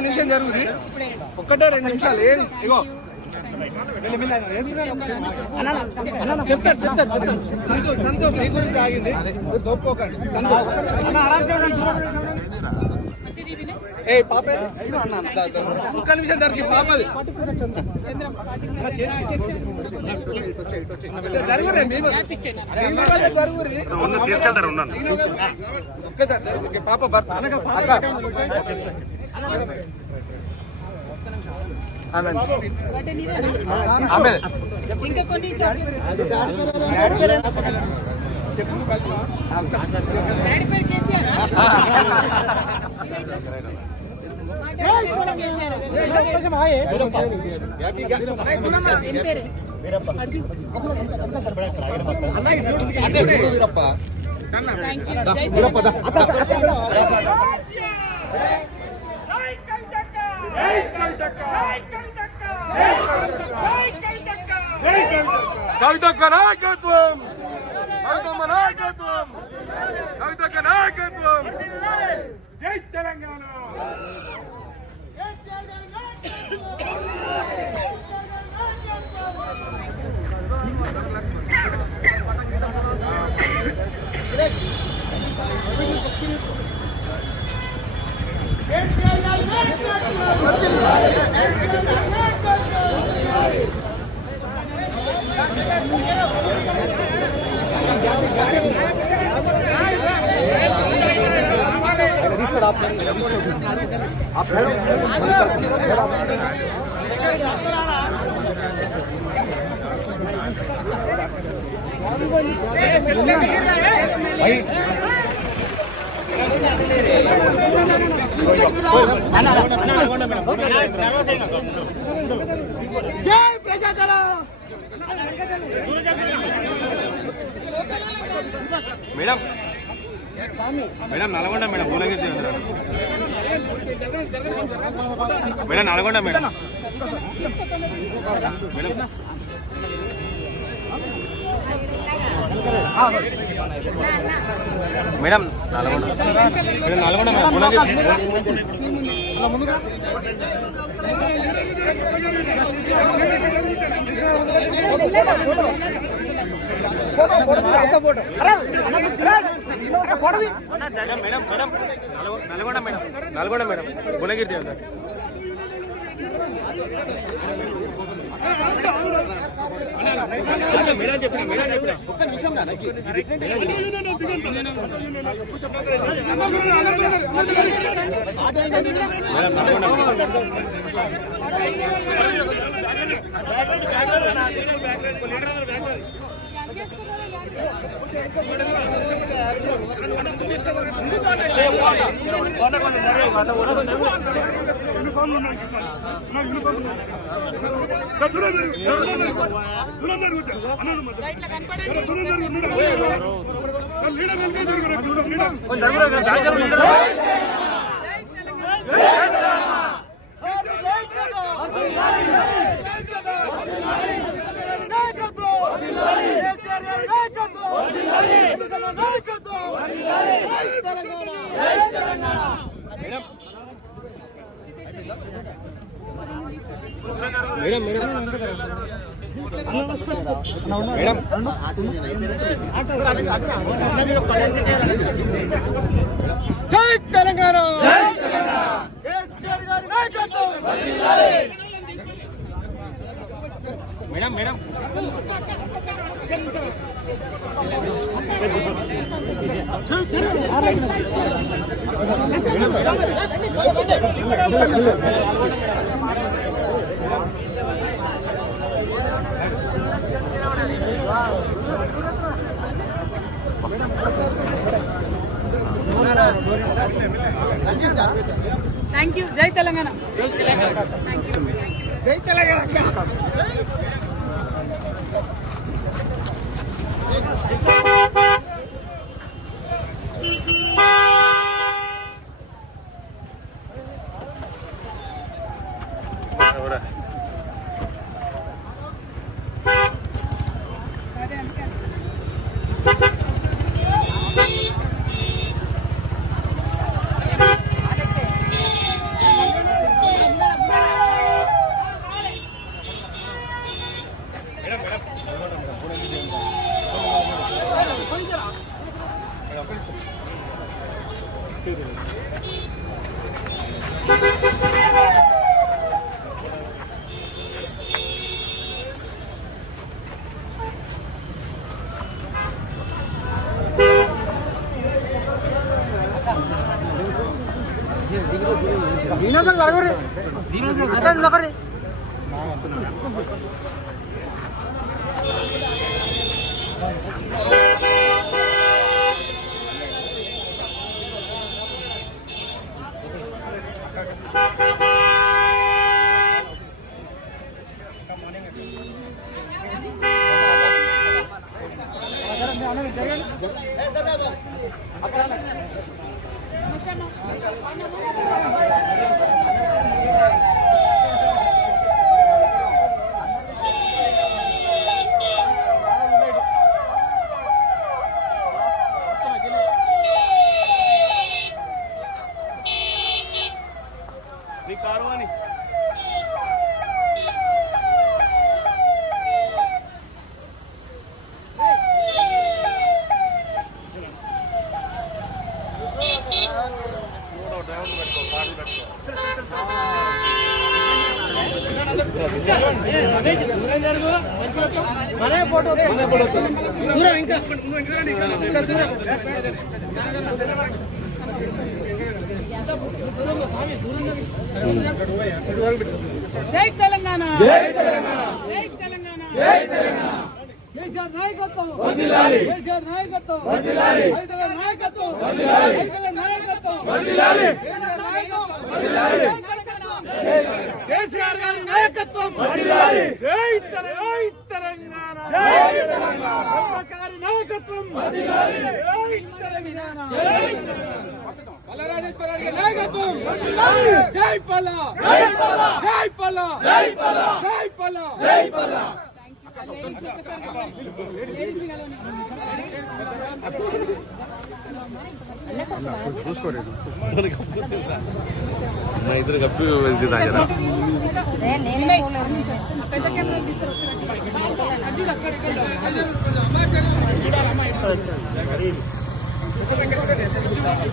నిమిషం జరుగుతుంది ఒక్కటో 2 నిమిషాలు ఇగో చెప్తారు సంతోష్ నీ గురించి ఆగింది గొప్పకండి ఏ పాప ఒక్క నిమిషం దానికి పాపది ఒక్కసారి పాప భర్త ఇంకా కొన్ని కవితక్క నాయకత్వం కవితమ్మ నాయకత్వం కవితక్క నాయకత్వం జై తెలంగాణ జై ప్రజాకళ madam madam Nalgonda madam Bhuvanagiri madam Nalgonda madam madam madam Nalgonda madam Nalgonda madam Bhuvanagiri ముందుగా madam madam Nalgonda madam Nalgonda madam Bhuvanagiri madam చెప్పిన మేడం చెప్పిన ఒక్క నిమిషం మేడం జై తెలంగాణ కేసీఆర్ గారి నాయకత్వం మేడం మేడం థ్యాంక్ యూ. జై తెలంగాణ. జై తెలంగాణ. జై తెలంగాణ. జై తెలంగాణ. జై తెలంగాణ. జై తెలంగాణ. కేసీఆర్ నాయకత్వం వర్ధిల్లాలి. కేసీఆర్ నాయకత్వం వర్ధిల్లాలి. హైదరాబాద్ నాయకత్వం వర్ధిల్లాలి. హైదరాబాద్ నాయకత్వం వర్ధిల్లాలి. కేసీఆర్ నాయకత్వం వర్ధిల్లాలి. కేసీఆర్ గారి నాయకత్వం వర్ధిల్లాలి. జై తెలంగాణ. జై తెలంగాణ. కేసీఆర్ నాయకత్వం వర్ధిల్లాలి. జై తెలంగాణ. జై పల్లారాజేశ్వరరావు గారి నాయకత్వం వర్ధిల్లాలి. జై పల్లా. జై పల్లా. జై పల్లా. జై పల్లా. జై పల్లా. జై పల్లా. చూసుకోలేదు మా ఇద్దరు కప్పి తాగరా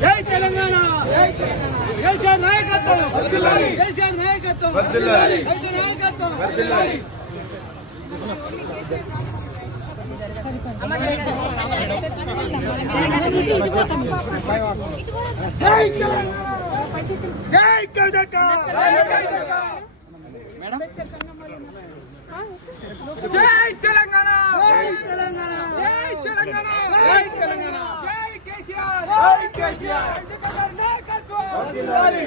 జై తెలంగాణ. కేసీఆర్ నాయకత్వం వర్ధిల్లాలి. కేసీఆర్ నాయకత్వం వర్ధిల్లాలి. నాయకత్వం వర్ధిల్లాలి. జై కవితక్క. జై తెలంగాణ. జై తెలంగాణ. జై తెలంగాణ. జై తెలంగాణ. జై కేసీఆర్. జై కేసీఆర్. నాయకత్వం వర్ధిల్లాలి.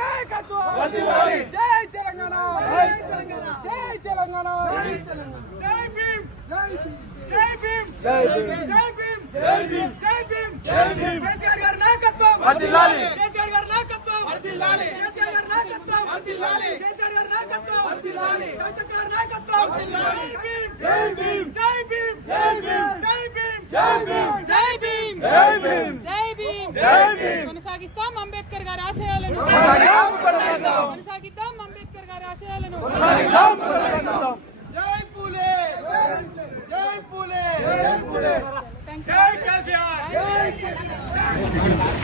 నాయకత్వం వర్ధిల్లాలి. జై తెలంగాణ. జై తెలంగాణ. జై తెలంగాణ. జై తెలంగాణ. జై భీమ్. జై భీమ్. జై భీమ్. జై భీమ్. జై భీమ్. జై భీమ్. జై భీమ్. జై భీమ్. కేసీఆర్ గారి నాయకత్వం వర్ధిల్లాలి. కేసీఆర్ గారి నాయకత్వం వర్ధిల్లాలి. కేసీఆర్ గారి నాయకత్వం వర్ధిల్లాలి. కేసీఆర్ గారి నాయకత్వం వర్ధిల్లాలి. కవితక్క గారి నాయకత్వం వర్ధిల్లాలి. జై భీమ్. జై భీమ్. జై భీమ్. జై భీమ్. జై భీమ్. జై భీమ్. జై భీమ్. జై భీమ్. జై భీమ్. కొనసాగిస్తాం అంబేద్కర్ గారి ఆశయాలను. కొనసాగిద్దాం అంబేద్కర్ గారి ఆశయాలను. జై పూలే. జై పూలే. జై పూలే. జై కేసీఆర్. జై కేసీఆర్.